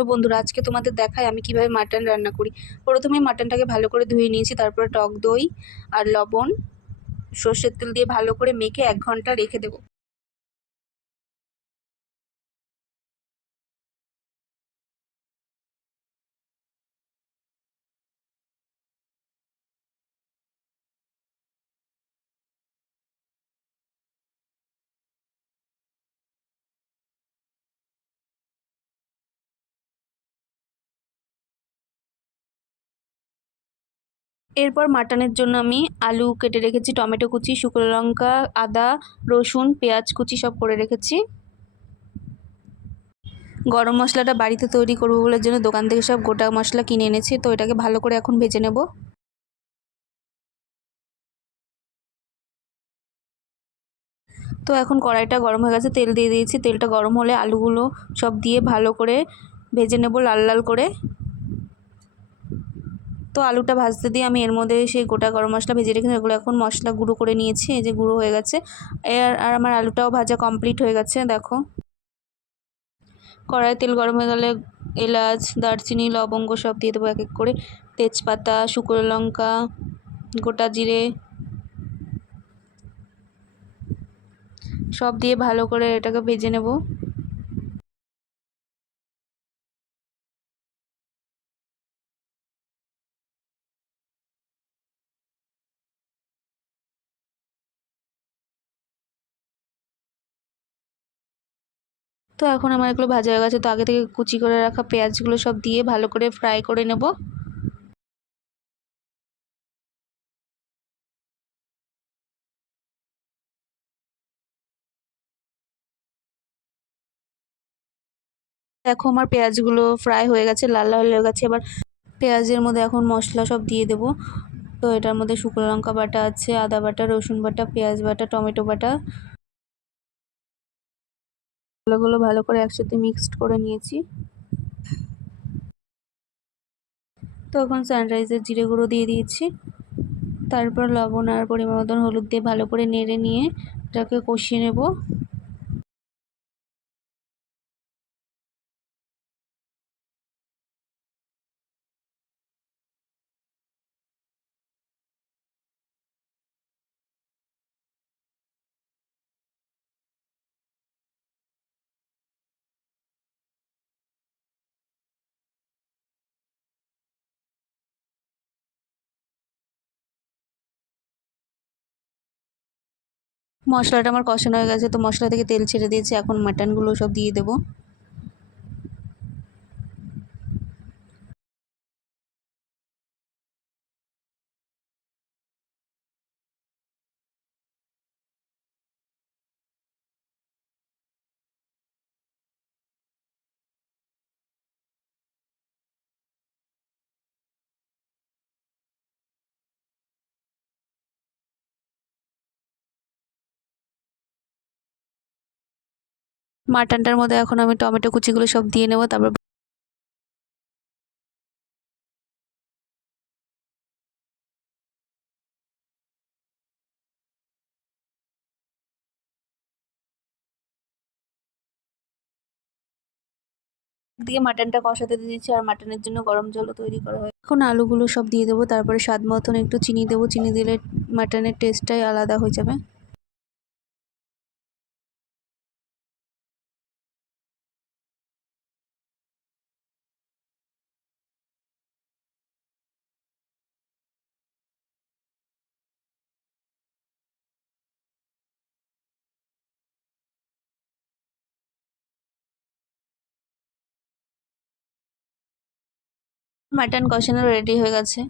তো বন্ধুরা, আজকে তোমাদের দেখায় আমি কীভাবে মাটন রান্না করি। প্রথমে মাটনটাকে ভালো করে ধুয়ে নিয়েছি, তারপরে টক দই আর লবণ। সর্ষের তেল দিয়ে ভালো করে মেখে এক ঘণ্টা রেখে দেবো। এরপর মাটনের জন্য আমি আলু কেটে রেখেছি, টমেটো কুচি, শুকনো লঙ্কা, আদা, রসুন, পেঁয়াজ কুচি সব করে রেখেছি। গরম মশলাটা বাড়িতে তৈরি করব বলে জন্য দোকান থেকে সব গোটা মশলা কিনে এনেছি, তো এটাকে ভালো করে এখন ভেজে নেব। তো এখন কড়াইটা গরম হয়ে গেছে, তেল দিয়ে দিয়েছি, তেলটা গরম হলে আলুগুলো সব দিয়ে ভালো করে ভেজে নেব লাল লাল করে। আলুটা ভাজতে দিয়ে আমি এর মধ্যে সেই গোটা গরম মশলা ভেজে রেখে এগুলো এখন মশলা গুঁড়ো করে নিয়েছি, এই যে গুঁড়ো হয়ে গেছে। আর আর আমার আলুটাও ভাজা কমপ্লিট হয়ে গেছে, দেখো। কড়াই তেল গরম হয়ে গেলে এলাচ, দারচিনি, লবঙ্গ সব দিয়ে দেবো এক এক করে। তেজপাতা, শুকনো লঙ্কা, গোটা জিরে সব দিয়ে ভালো করে এটাকে ভেজে নেব। তো এখন আমার এগুলো ভাজা হয়ে গেছে, তো আগে থেকে কুচি করে রাখা পেঁয়াজগুলো সব দিয়ে ভালো করে ফ্রাই করে নেব। দেখো আমার পেঁয়াজগুলো ফ্রাই হয়ে গেছে, লাল লাল হয়ে গেছে, এবার পেঁয়াজের মধ্যে এখন মশলা সব দিয়ে দেবো। তো এটার মধ্যে শুকনো লঙ্কা বাটা আছে, আদা বাটা, রসুন বাটা, পেঁয়াজ বাটা, টমেটো বাটা মশলাগুলো ভালো করে একসাথে মিক্সড করে নিয়েছি। তো এখন সানরাইজের জিরে গুঁড়ো দিয়ে দিয়েছি। তারপর লবণ আর পরিমাণ হলুদ দিয়ে ভালো করে নেড়ে নিয়ে এটাকে কষিয়ে নেব। মশলাটা আমার কষানো হয়ে গেছে, তো মশলা থেকে তেল ছেড়ে দিয়েছি, এখন মাটনগুলো সব দিয়ে দেবো। মাটনটার মধ্যে এখন আমি টমেটো কুচিগুলো সব দিয়ে নেব, তারপর দিয়ে মাটনটা কষাতে দিয়েছি আর মাটনের জন্য গরম জলও তৈরি করা হয় এখন আলুগুলো সব দিয়ে দেবো, তারপরে স্বাদ মতন একটু চিনি দেবো, চিনি দিলে মাটনের টেস্টটাই আলাদা হয়ে যাবে। মাটন কষানো রেডি হয়ে গেছে।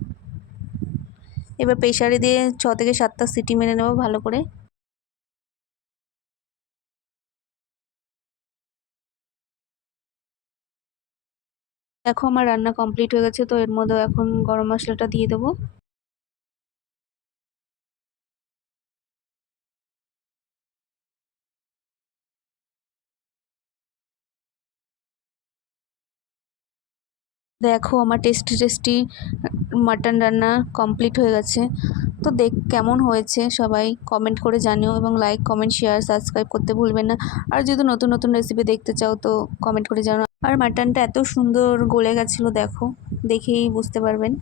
এবার প্রেশারে দিয়ে ছ থেকে সাতটা সিটি মেনে নেব ভালো করে। দেখো আমার রান্না কমপ্লিট হয়ে গেছে, তো এর মধ্যে এখন গরম মশলাটা দিয়ে দেবো। দেখো আমার টেস্টি টেস্টি মাটন রান্না কমপ্লিট হয়ে গেছে। তো দেখ কেমন হয়েছে সবাই কমেন্ট করে জানিও এবং লাইক কমেন্ট শেয়ার সাবস্ক্রাইব করতে ভুলবেন না। আর যদি নতুন নতুন রেসিপি দেখতে চাও তো কমেন্ট করে জানাও। আর মাটনটা এত সুন্দর গলে গেছিল, দেখো, দেখেই বুঝতে পারবেন।